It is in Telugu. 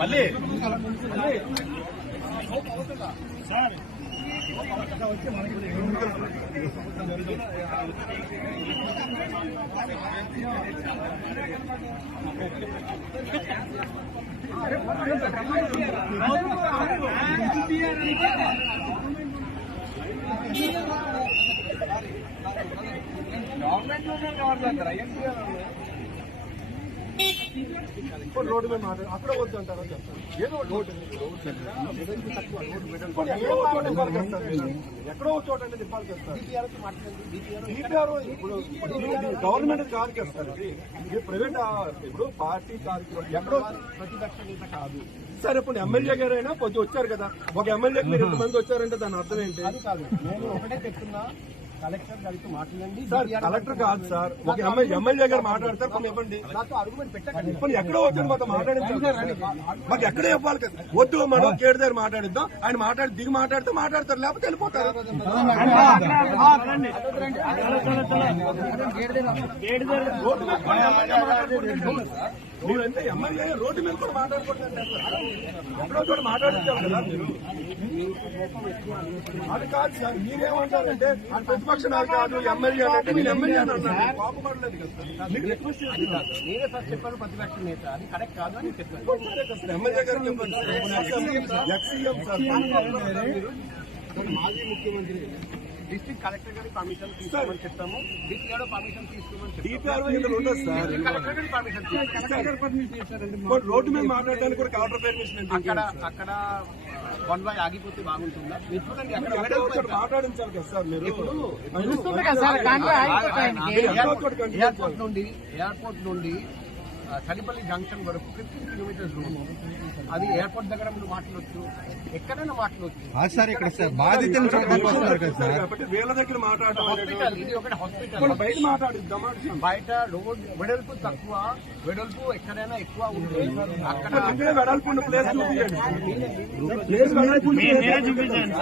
మళ్ళీ రోడ్డు మీద మాట అక్కడ వద్దు అంటారా ఏదో రోడ్డు ఎక్కడో చోట అంటే నింపాలి చేస్తారు ఇప్పుడు గవర్నమెంట్ కాదు చేస్తారు ఇది ప్రైవేట్ ఇప్పుడు పార్టీ కార్యక్రమం ఎక్కడో ప్రతిపక్ష నేత కాదు. సరే ఇప్పుడు ఎమ్మెల్యే గారైనా కొంచెం వచ్చారు కదా, ఒక ఎమ్మెల్యేకి మీరు ఎంతమంది వచ్చారంటే దాని అర్థం ఏంటి? అది కాదు, నేను ఒకటే చెప్తున్నా, కలెక్టర్ గారితో మాట్లాడండి. సార్ కలెక్టర్ కాదు సార్, ఒక ఎమ్మెల్యే గారు మాట్లాడతారు, కొన్ని ఇవ్వండి. నాకు అargument పెట్టకండి. ఇప్పుడు ఎక్కడో వచ్చాడు మాతో మాట్లాడించారు, మాకు ఎక్కడే ఇవ్వాలి కదా. వద్దు మనం కేడు దగ్గర మాట్లాడిద్దాం, ఆయన మాట్లాడి దిగి మాట్లాడితే మాట్లాడతారు, లేకపోతే వెళ్ళిపోతారు. మీరంటే ఎమ్మెల్యే రోడ్డు మీద కూడా మాట్లాడుకుంటున్నారు, ఎక్కడో చోట మాట్లాడించారు కదా మీరు. అది కాదు సార్, మీరేమంటారంటే ప్రతిపక్ష నాయకుడు కాదు ఎమ్మెల్యే అంటే నేను ఎమ్మెల్యే అని అన్నాను, కోపపడలేదు కదా. మీకు రిక్వెస్ట్ చేస్తున్నారు, నేనే ఫస్ట్ చెప్పాను ప్రతిపక్ష నేత, అది కరెక్ట్ కాదు అని చెప్పాను. ఎమ్మెల్యే గారు చెప్పండి, ఎక్స్సీఎం సార్, మాజీ ముఖ్యమంత్రి డిస్ట్రిక్ట్ కలెక్టర్ గారి పర్మిషన్ తీసుకోమని చెప్తాము, డిపిఆర్ఓ పర్మిషన్ తీసుకోమని చెప్తాము. రోడ్డు మీద మాట్లాడడానికి కూడా కలెక్టర్ పర్మిషన్ అక్కడ వన్ వై ఆగిపోతే బాగుంటుందా? మీరు చూడండి, అక్కడ మాట్లాడించాలి కదా సార్. మీరు ఎయిర్పోర్ట్ నుండి చలిపల్లి జంక్షన్ వరకు 15 కిలోమీటర్స్ రూమ్, అది ఎయిర్పోర్ట్ దగ్గర మీరు మాట్లాడొచ్చు, ఎక్కడైనా మాట్లాడొచ్చు సార్. ఇక్కడ వీళ్ళ దగ్గర మాట్లాడడం హాస్పిటల్, ఇది ఒకటి హాస్పిటల్, బయట మాట్లాడిద్దాం. బయట రోడ్ వెడల్పు తక్కువ, వెడల్పు ఎక్కడైనా ఎక్కువ ఉంటుంది. అక్కడ వెడల్పు ప్లేస్ చూపించండి.